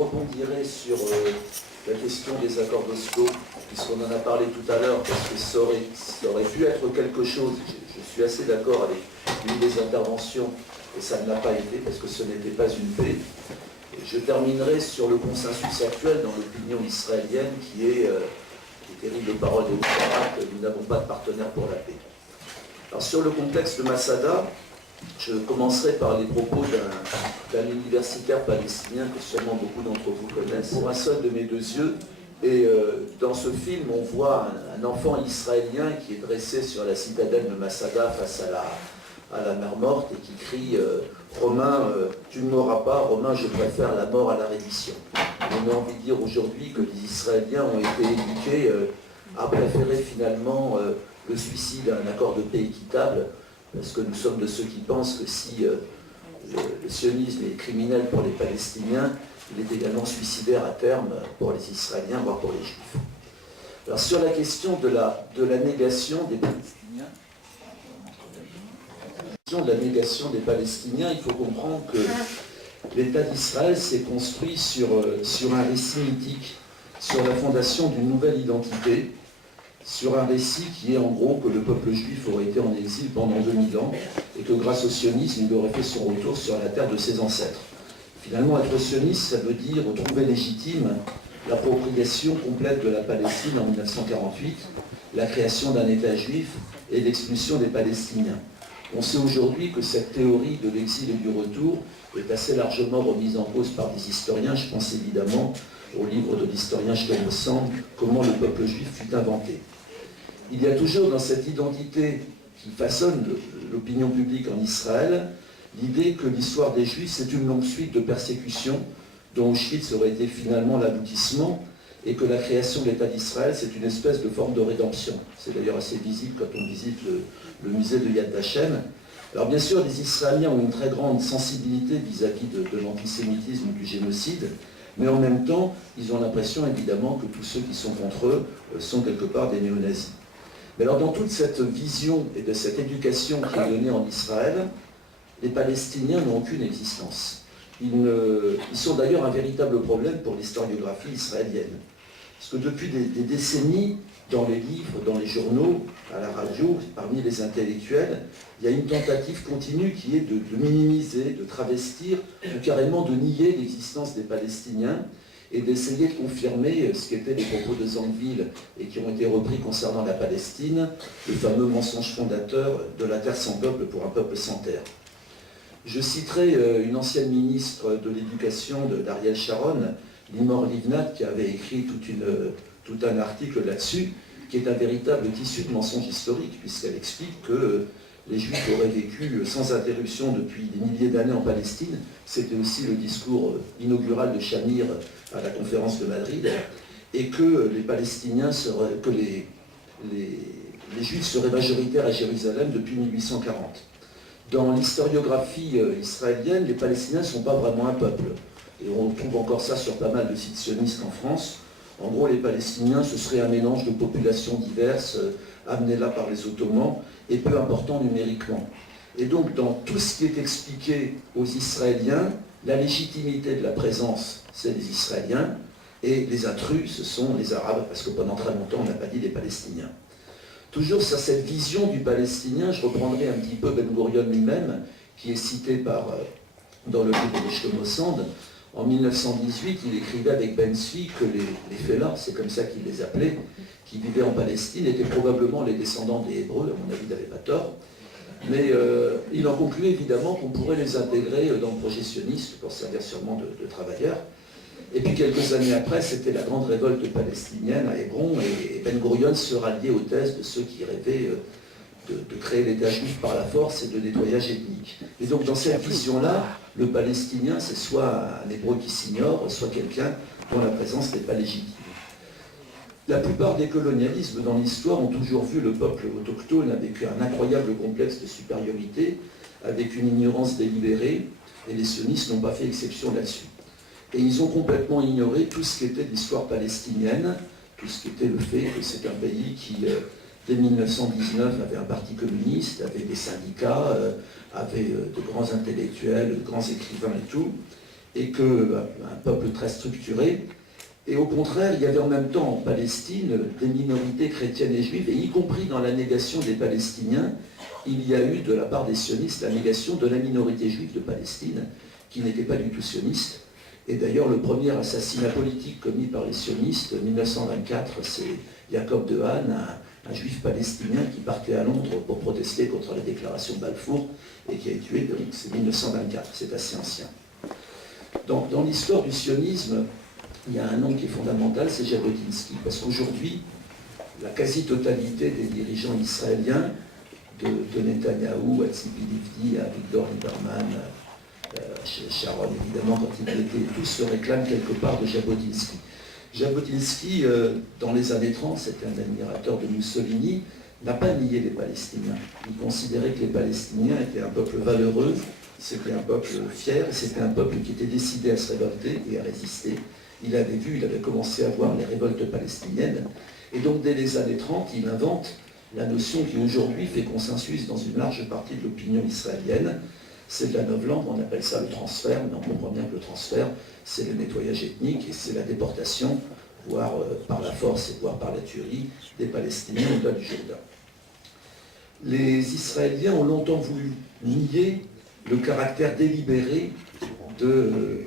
rebondirai sur la question des accords d'Oslo, puisqu'on en a parlé tout à l'heure, parce que ça aurait pu être quelque chose. Je suis assez d'accord avec une des interventions, et ça ne l'a pas été, parce que ce n'était pas une paix. Et je terminerai sur le consensus actuel dans l'opinion israélienne, qui est les terribles paroles de Barak, nous n'avons pas de partenaire pour la paix. Alors sur le complexe de Masada, je commencerai par les propos d'un universitaire palestinien que sûrement beaucoup d'entre vous connaissent, pour un seul de mes deux yeux. Et dans ce film, on voit un enfant israélien qui est dressé sur la citadelle de Masada face à la mer Morte et qui crie Romain, tu ne mourras pas, Romain, je préfère la mort à la reddition. On a envie de dire aujourd'hui que les Israéliens ont été éduqués à préférer finalement le suicide à un accord de paix équitable, parce que nous sommes de ceux qui pensent que si le sionisme est criminel pour les Palestiniens, il est également suicidaire à terme pour les Israéliens, voire pour les Juifs. Alors sur la question de la négation des Palestiniens, il faut comprendre que l'État d'Israël s'est construit sur un récit mythique, sur la fondation d'une nouvelle identité, sur un récit qui est en gros que le peuple juif aurait été en exil pendant 2000 ans et que grâce au sionisme, il aurait fait son retour sur la terre de ses ancêtres. Finalement, être sioniste, ça veut dire trouver légitime l'appropriation complète de la Palestine en 1948, la création d'un État juif et l'expulsion des Palestiniens. On sait aujourd'hui que cette théorie de l'exil et du retour est assez largement remise en cause par des historiens. Je pense évidemment au livre de l'historien Shlomo Sand, Comment le peuple juif fut inventé. Il y a toujours dans cette identité qui façonne l'opinion publique en Israël l'idée que l'histoire des Juifs c'est une longue suite de persécutions dont Auschwitz aurait été finalement l'aboutissement et que la création de l'État d'Israël c'est une espèce de forme de rédemption. C'est d'ailleurs assez visible quand on visite le musée de Yad Vashem. Alors bien sûr les Israéliens ont une très grande sensibilité vis-à-vis de l'antisémitisme ou du génocide, mais en même temps ils ont l'impression évidemment que tous ceux qui sont contre eux sont quelque part des néo-nazis. Mais alors dans toute cette vision et de cette éducation qui est donnée en Israël, les Palestiniens n'ont aucune existence. Ils sont d'ailleurs un véritable problème pour l'historiographie israélienne. Parce que depuis des décennies, dans les livres, dans les journaux, à la radio, parmi les intellectuels, il y a une tentative continue qui est de minimiser, de travestir, ou carrément de nier l'existence des Palestiniens, et d'essayer de confirmer ce qu'étaient les propos de Zangwill et qui ont été repris concernant la Palestine, le fameux mensonge fondateur de la terre sans peuple pour un peuple sans terre. Je citerai une ancienne ministre de l'Éducation d'Ariel Sharon, Limor Livnat, qui avait écrit tout un article là-dessus, qui est un véritable tissu de mensonge historique, puisqu'elle explique que les Juifs auraient vécu sans interruption depuis des milliers d'années en Palestine. C'était aussi le discours inaugural de Shamir à la conférence de Madrid, et que les Palestiniens que les Juifs seraient majoritaires à Jérusalem depuis 1840. Dans l'historiographie israélienne, les Palestiniens ne sont pas vraiment un peuple. Et on trouve encore ça sur pas mal de sites sionistes en France. En gros, les Palestiniens, ce serait un mélange de populations diverses, amenées là par les Ottomans, et peu important numériquement. Et donc, dans tout ce qui est expliqué aux Israéliens, la légitimité de la présence, c'est les Israéliens, et les intrus, ce sont les Arabes, parce que pendant très longtemps, on n'a pas dit les Palestiniens. Toujours sur cette vision du Palestinien, je reprendrai un petit peu Ben Gurion lui-même, qui est cité dans le livre de Shlomo Sand. En 1918, il écrivait avec Ben Tzvi que les Fellahs, c'est comme ça qu'il les appelait, qui vivaient en Palestine, étaient probablement les descendants des Hébreux, à mon avis, il n'avait pas tort. Mais il en concluait évidemment qu'on pourrait les intégrer dans le projet sioniste, pour servir sûrement de travailleurs. Et puis quelques années après, c'était la grande révolte palestinienne à Hébron, et Ben Gurion se ralliait aux thèses de ceux qui rêvaient de créer l'État juif par la force et de nettoyage ethnique. Et donc dans cette vision-là, le Palestinien, c'est soit un Hébreu qui s'ignore, soit quelqu'un dont la présence n'est pas légitime. La plupart des colonialismes dans l'histoire ont toujours vu le peuple autochtone avec un incroyable complexe de supériorité, avec une ignorance délibérée, et les sionistes n'ont pas fait exception là-dessus. Et ils ont complètement ignoré tout ce qui était l'histoire palestinienne, tout ce qui était le fait que c'est un pays qui, dès 1919, avait un parti communiste, avait des syndicats, avait de grands intellectuels, de grands écrivains et tout, et qu'un peuple très structuré. Et au contraire, il y avait en même temps en Palestine des minorités chrétiennes et juives, et y compris dans la négation des Palestiniens, il y a eu de la part des sionistes la négation de la minorité juive de Palestine, qui n'était pas du tout sioniste. Et d'ailleurs, le premier assassinat politique commis par les sionistes, 1924, c'est Jacob de Hahn, un juif palestinien qui partait à Londres pour protester contre la déclaration de Balfour et qui a été tué, donc c'est 1924, c'est assez ancien. Dans l'histoire du sionisme, il y a un nom qui est fondamental, c'est Jabotinsky, parce qu'aujourd'hui, la quasi-totalité des dirigeants israéliens, de Netanyahou à Tzipi Livni, à Victor Lieberman, Sharon évidemment, quand il était, tous se réclament quelque part de Jabotinsky. Jabotinsky, dans les années 30, c'était un admirateur de Mussolini, n'a pas nié les Palestiniens. Il considérait que les Palestiniens étaient un peuple valeureux, c'était un peuple fier, c'était un peuple qui était décidé à se révolter et à résister. Il avait commencé à voir les révoltes palestiniennes, et donc dès les années 30, il invente la notion qui aujourd'hui fait consensus dans une large partie de l'opinion israélienne. C'est de la novlangue, on appelle ça le transfert, mais on comprend bien que le transfert, c'est le nettoyage ethnique et c'est la déportation, voire par la force et voire par la tuerie, des Palestiniens au-delà du Jourdain. Les Israéliens ont longtemps voulu nier le caractère délibéré de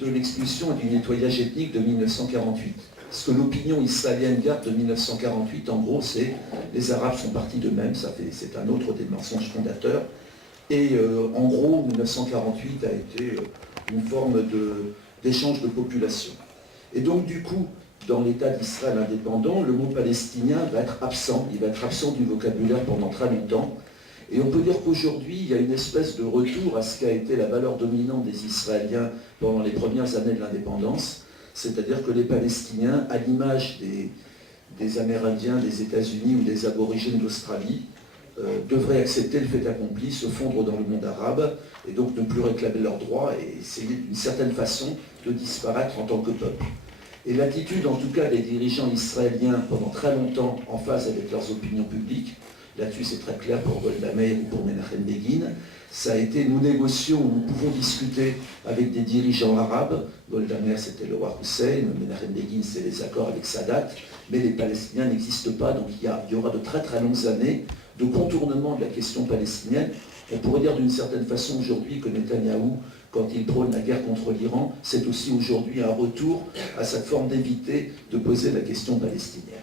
l'expulsion et du nettoyage ethnique de 1948. Ce que l'opinion israélienne garde de 1948, en gros, c'est les Arabes sont partis d'eux-mêmes, c'est un autre des mensonges fondateurs. Et en gros, 1948 a été une forme d'échange de population. Et donc, du coup, dans l'État d'Israël indépendant, le mot palestinien va être absent. Il va être absent du vocabulaire pendant très longtemps. Et on peut dire qu'aujourd'hui, il y a une espèce de retour à ce qu'a été la valeur dominante des Israéliens pendant les premières années de l'indépendance. C'est-à-dire que les Palestiniens, à l'image des Amérindiens, des États-Unis ou des aborigènes d'Australie, devraient accepter le fait accompli, se fondre dans le monde arabe, et donc ne plus réclamer leurs droits et essayer d'une certaine façon de disparaître en tant que peuple. Et l'attitude, en tout cas, des dirigeants israéliens pendant très longtemps en phase avec leurs opinions publiques, là-dessus c'est très clair pour Golda Meir ou pour Menachem Begin, ça a été nous négocions, nous pouvons discuter avec des dirigeants arabes. Golda Meir c'était le roi Hussein, Menachem Begin c'est les accords avec Sadat, mais les Palestiniens n'existent pas, donc il y aura de très très longues années de contournement de la question palestinienne. On pourrait dire d'une certaine façon aujourd'hui que Netanyahou, quand il prône la guerre contre l'Iran, c'est aussi aujourd'hui un retour à cette forme d'éviter de poser la question palestinienne.